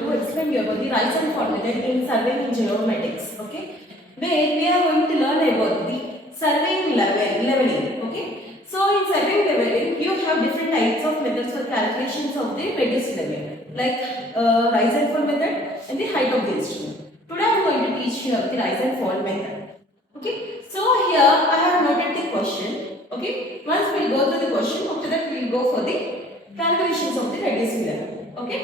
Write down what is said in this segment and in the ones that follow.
to explain you about the rise and fall method in surveying geomatics, okay? Where we are going to learn about the surveying leveling, okay? So in surveying leveling, you have different types of methods for calculations of the reduced level, like rise and fall method and the height of the instrument. Today I am going to teach you the rise and fall method, okay? So here I have noted the question, okay? Once we will go through the question, after that we will go for the calculations of the reduced level, okay?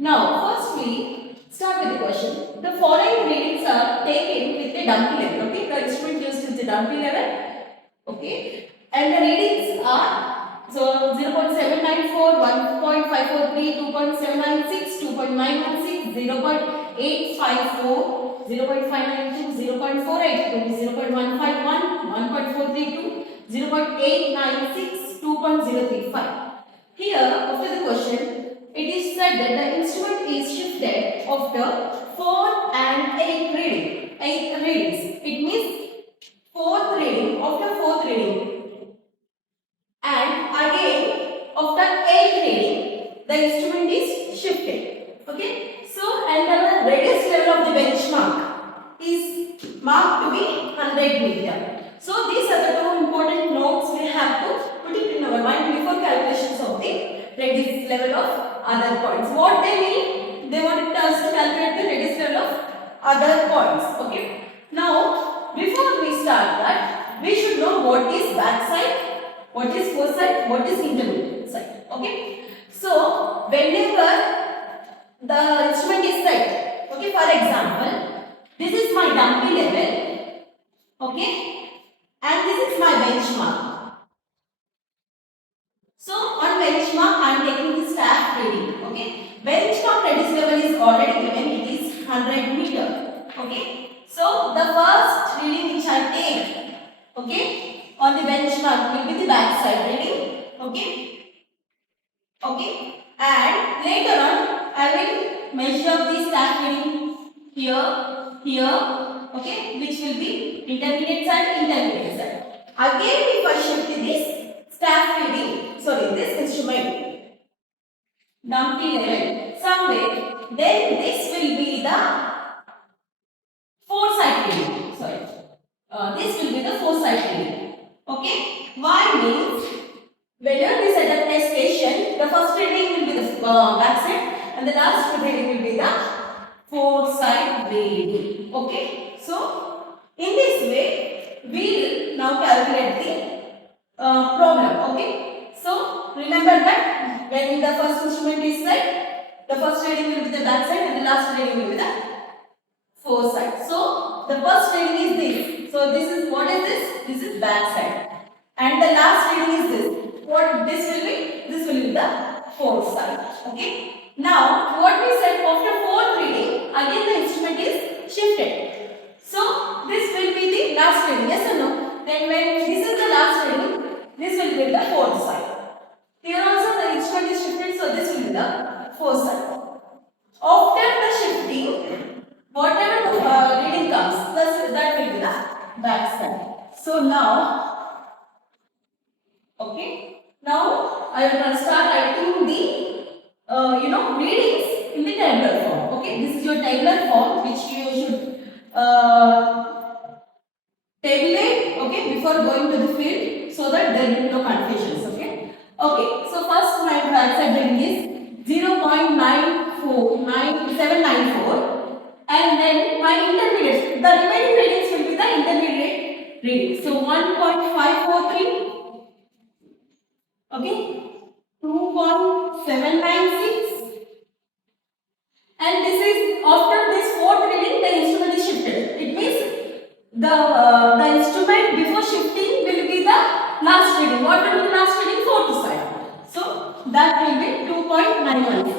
Now, firstly, start with the question. The following readings are taken with the dumpy level. Okay, the instrument used is the dumpy level. Okay, and the readings are so 0.794, 1.543, 2.796, 2.916, 0.854, 0.592, 0.482, 0.151, 1.432, 0.896, 2.035. Here, after the question, it is said that the instrument is shifted after 4 and 8 reading. 8 readings. It means fourth reading, after fourth reading. And again, after 8th reading, the instrument is shifted. Okay. So, and the radius level of the benchmark is marked to be 100 meter. So, these are the two important notes we have to put it in our mind before calculations of the radius level of other points. What they mean? They wanted us to calculate the radius level of other points. Okay. Now, before we start that, we should know what is backside, what is foreside, what is intermediate side. Okay. So, whenever the instrument is set, okay, for example, this is my dumpy level, okay, and this is my benchmark. So, on benchmark, I am taking the staff reading, okay. Benchmark reduce level is already given, it is 100 meter, okay. So, the first reading which I take, okay, on the benchmark will be the backside reading, okay, okay, and later on, I will measure the staff reading here, okay, which will be intermediate side. Again, if I shift this staff reading, sorry, this instrument, dumpy level, somewhere, then this will be the foresight reading. Sorry, this will be the foresight reading. Okay, why means whenever we set up a station, the first reading will be the backside, and the last reading will be the foresight reading. Okay, so in this way, we will now calculate the problem. Okay, so remember that when the first instrument is set, the first reading will be the backside and the last reading will be the foresight. So the first reading is this. So this is, what is this? This is backside, and the last reading is this. What this will be? This will be the foresight. Okay. Now what we said, after fourth reading, again the instrument is shifted. So this will be the last reading. Yes or no? Then when this is the last reading, this will be the foresight. Here also the instrument is shifted, so this will be the foresight. After the shifting, whatever the reading comes, plus that will be the backside. So now, okay, now I will start writing the readings in the tabular form. Okay, this is your tabular form which you should tabulate, okay, before going to the field, so that there will be no confusions. Okay, okay. So first my backside reading is 0.949794. And then my intermediate, the remaining readings will be the intermediate reading. So 1.543, okay, 2.796, and this is after this fourth reading, the instrument is shifted. It means the instrument before shifting will be the last reading. What will be the last reading? Fourth side. So that will be 2.916.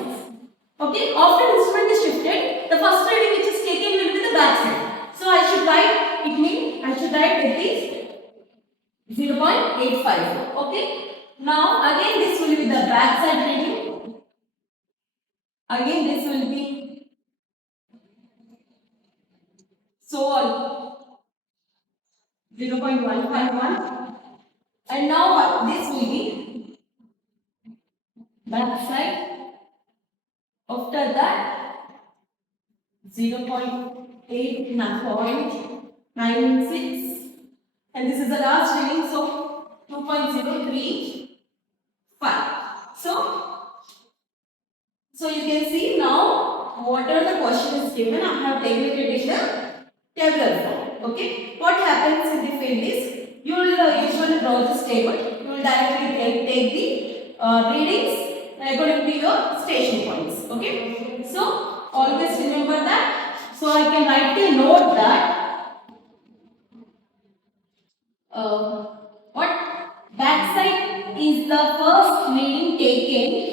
Okay, after the instrument is shifted, the first reading which is taken will be the back side. So I should write, it means I should write it is 0.854. Okay. Now again this will be the back side reading. Again this will be so 0.151. And now this will be back side. After that, 0.96, and this is the last reading, so 2.035. So you can see now whatever the question is given, I have taken it in the tabular form. Okay, what happens in the field is you will usually draw this table. You will directly take the readings according to your station points. Okay, so always remember that. So I can write the note that what backside is the first reading taken.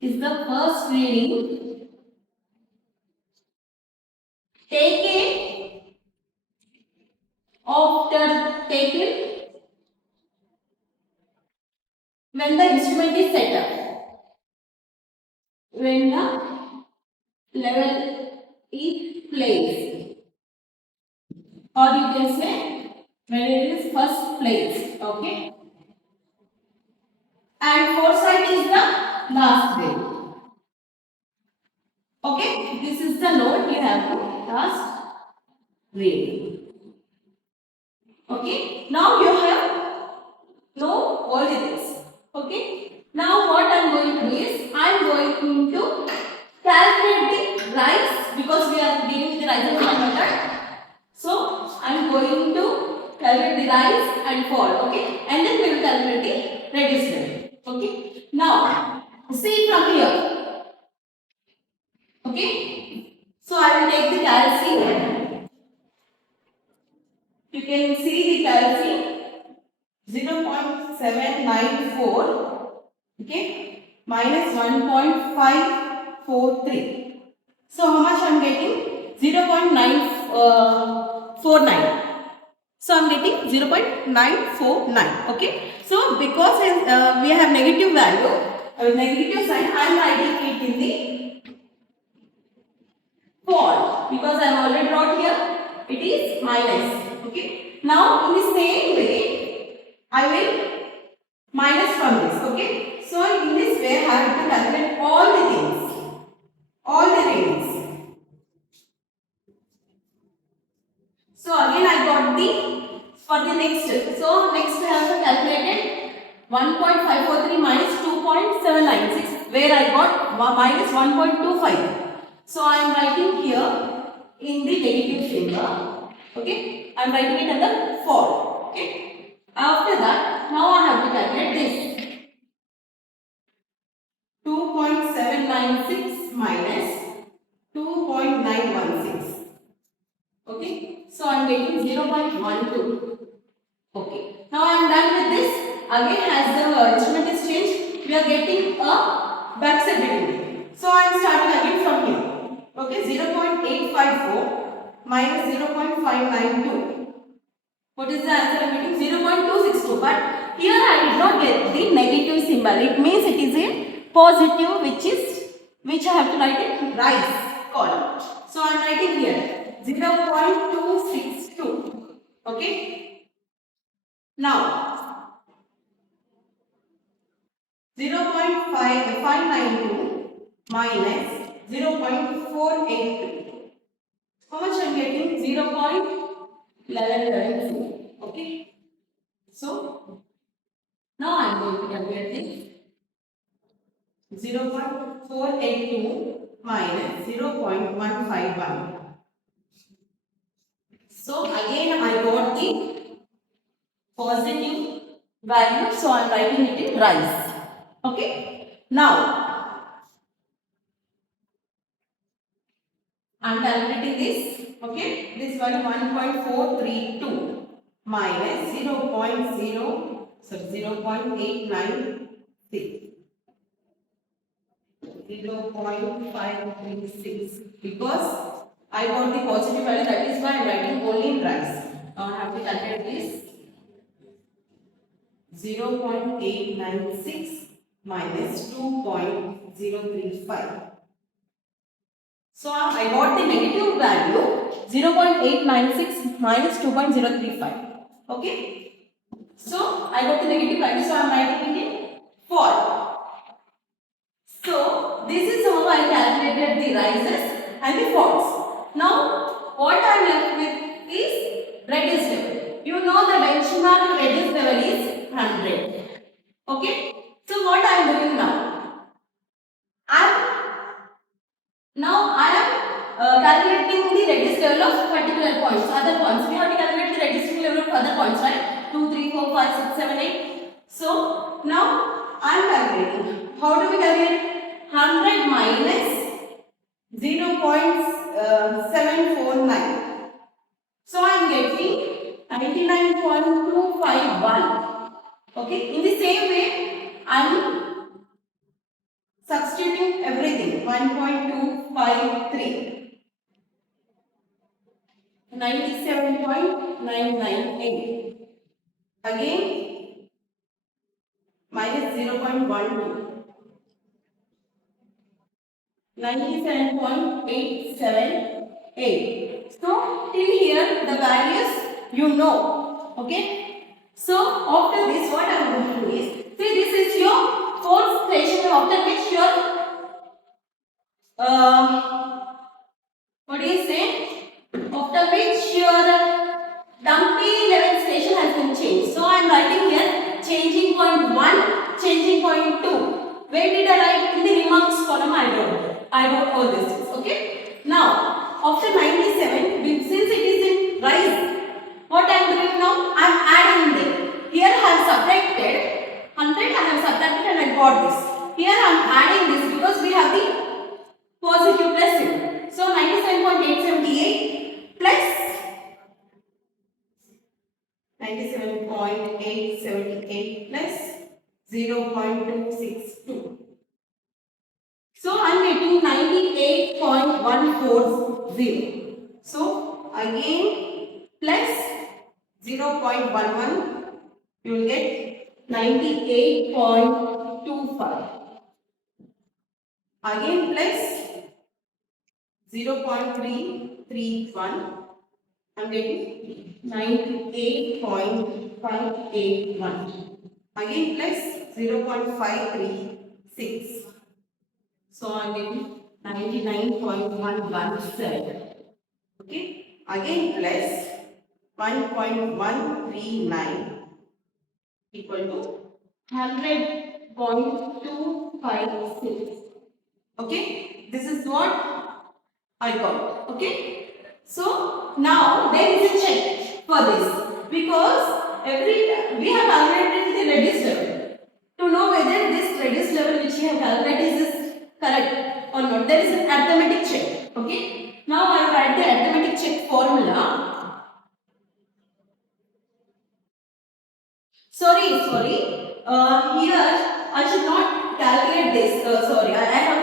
Is the first reading taken after taken when the instrument is set up, when the level is placed, or you can say when it is first placed. Okay, and foresight is the last grade. Okay, this is the note you have to last grade. Okay, now you have know all the things. Okay, now what I am going to do is I am going to calculate the rise, because we are dealing with the rise and fall method. So I am going to calculate the rise and fall. Okay, and then we will calculate the reduced level. Okay, now see from here. Okay, so I will take the calcium. You can see the calcium 0.794, okay, minus 1.543. So how much I am getting? 0.949. So I am getting 0.949. Okay, so because we have negative value, negative sign, I am writing it in the fall, because I have already brought here it is minus. Okay, now in the same way I will minus from this. Okay, so in this way I have to calculate all the things, all the readings. So again I got the for the next. So next I have to calculate 1.543 minus 2.796, where I got minus 1.25. So I am writing here in the negative finger. Okay, I am writing it under fall. Okay, after that now I have to calculate this 2.796 minus 2.916. Okay, so I am getting 0.12. Okay, now I am done with this. Again, as the instrument is changed, we are getting a backside reading. So I am starting again from here. Okay, 0.854 minus 0.592. What is the answer I am getting? 0.262. But here I did not get the negative symbol. It means it is a positive, which I have to write in rise column. So I am writing here 0.262. Okay. Now 0.592 minus 0.482. How much I am getting? 0.1114. Okay. So now I am going to calculate this. 0.482 minus 0.151. So again I got the positive value, so I am writing it in rise. Okay, now I am calculating this. Okay, this one 1.432 minus 0.896, 0.536, because I got the positive value, that is why I am writing only in rise. Now I have to calculate this 0.896 minus 2.035. So I got the negative value 0.896 minus 2.035. Okay. So I got the negative value, so I am writing it in fall. So this is how I calculated the rises and the false. Now, what I am left with is reduced level. You know the benchmark reduced level is 100. Okay. So, what I am doing now? I am calculating the reduced level of particular points, other points. We have to calculate the reducing level of other points, right? 2, 3, 4, 5, 6, 7, 8. So, now I am calculating. How do we calculate? 100 minus 0.749. So, I am getting 99.251. Okay. In the same way, I am substituting everything. 1.253. 97.998. Again, minus 0.12. 97.878. So, till here the values you know. Okay. So, after this what I am going to do is, see, this is your fourth station, after which your what do you say? After which your dumpy level station has been changed. So, I am writing here changing point 1, changing point 2. Where did I write? In the remarks column I wrote all these things. Okay. Now, after 97, since it is in rise, what I am doing now? I am adding them. Here I have subtracted 100, I have subtracted and I got this. Here I am adding this because we have the positive plus symbol. So, 97.878 plus 97.878 plus 0.262. So, I am getting 98.140. So, again plus 0.11, you will get 98.25. Again plus 0.331, I am getting 98.581. Again plus 0.536. So, I am getting 99.117. Okay. Again plus 1.139 equal to 100.256. Okay. This is what I got. Okay. So, now there is a check for this because we have calculated the reduced level. To know whether this reduced level which we have calculated is correct or not, there is an arithmetic check. Okay. Now I will write the arithmetic check formula. Sorry. Here I should not calculate this. Sorry, I have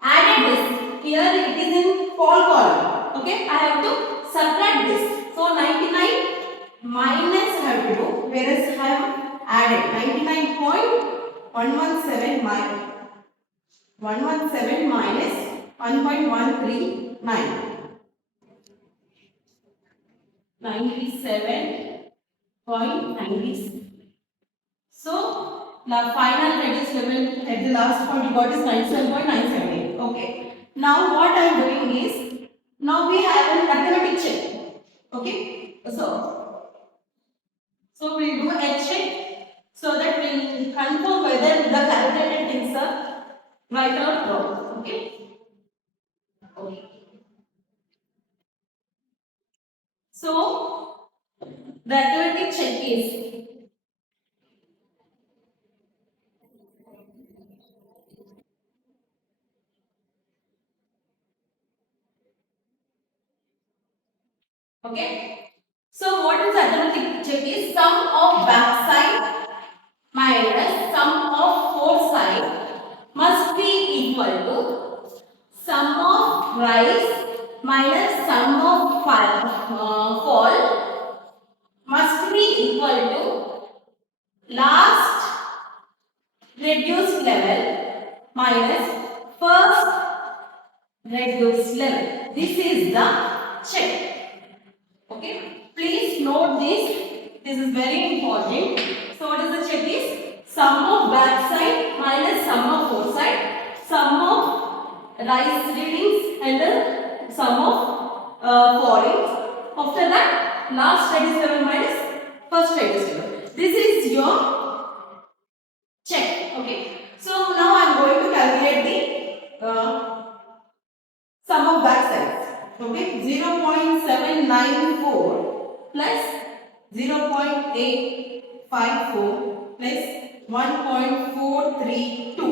added this. Here it is in fall column. Okay, I have to subtract this. So 99 minus I have to do, whereas I have added 99.117 minus 117 minus 1.139. 97.96. So, the final reduced level at the last point you got is 97.978. Okay. Now, what I am doing is, now we have an arithmetic check. Okay. So we will do a check so that we confirm whether the calculated things are right or wrong. Okay. So, the arithmetic check is okay. So, what is arithmetic check is sum of backside minus sum of foreside must be equal to sum of rise minus sum of fall must be equal to last reduced level minus first reduced level. This is the check. Okay. Please note this. This is very important. So, what is the check is? Sum of backside minus sum of foreside, sum of rise readings and the Okay, 0.794 plus 0.854 plus 1.432.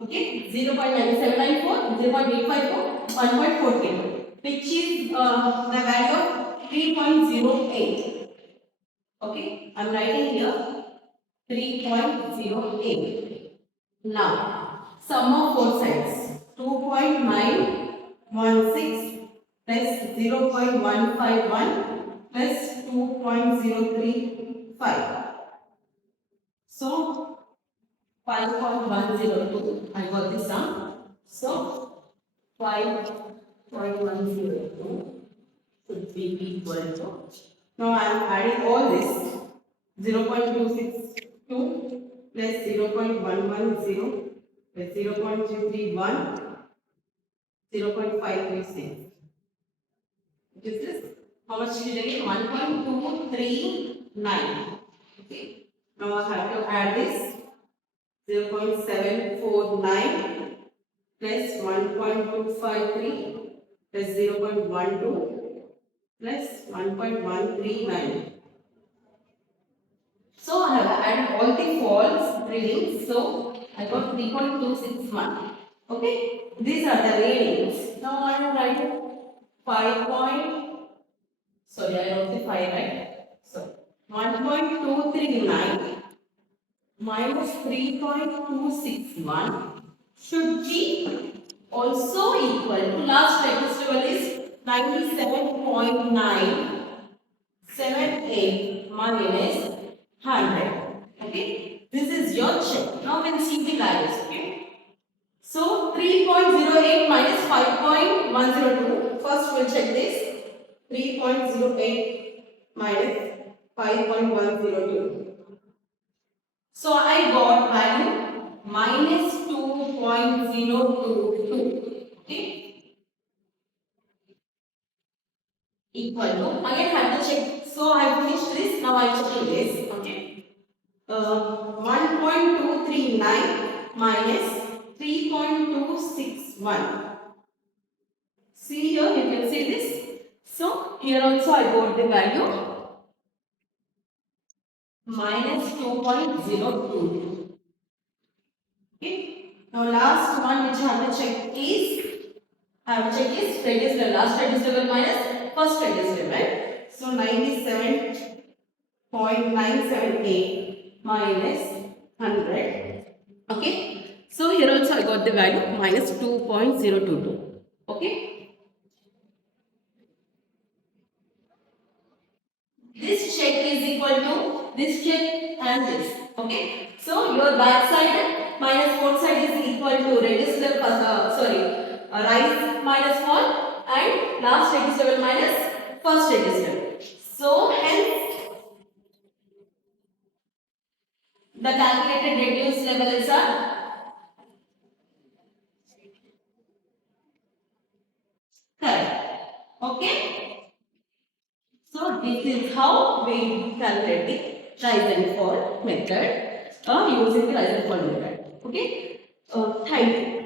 Okay, 0.9794, 0.854, 1.432, which is the value of 3.08. Okay, I'm writing here 3.08. Now, sum of four sides. 2.916 plus 0.151 plus 2.035. So, 5.102. I got this sum. So, 5.102 should be equal to. Now, I am adding all this. 0.262 plus 0.110 plus 0.231, 0.536. Which is this? How much did I get? 1.239. Okay. Now I have to add this 0.749 plus 1.253 plus 0.12 plus 1.139. So I have added all the false readings. So I got 3.261. Okay, these are the readings. Now I am writing 5. Sorry, I wrote the 5 right. So 1.239 minus 3.261 should be also equal to last register is 97.978 minus 100. Okay, this is your check. Now we'll see the values. Okay, so 3.08 minus 5.102. First we'll check this. 3.08 minus 5.102. So I got value minus 2.022. Okay, equal to, again have to check. So I finished this. Now I check this. Okay. 1.239 minus 3.261. See here, you can see this. So here also I got the value minus 2.022. Okay. Now last one which I have to check is reduced level. Last reduced level minus first reduced level. Right? So 97.978 minus 100. Okay. So here also I got the value minus 2.022. Okay. This check is equal to this check and this. Okay. So your back side minus forth side is equal to reduced level, rise minus fall and last reduced level minus first reduced level. So hence the calculated reduced level is a correct. Okay. So this is how we calculate the rise and fall method using the rise and fall method. Okay. Thank you.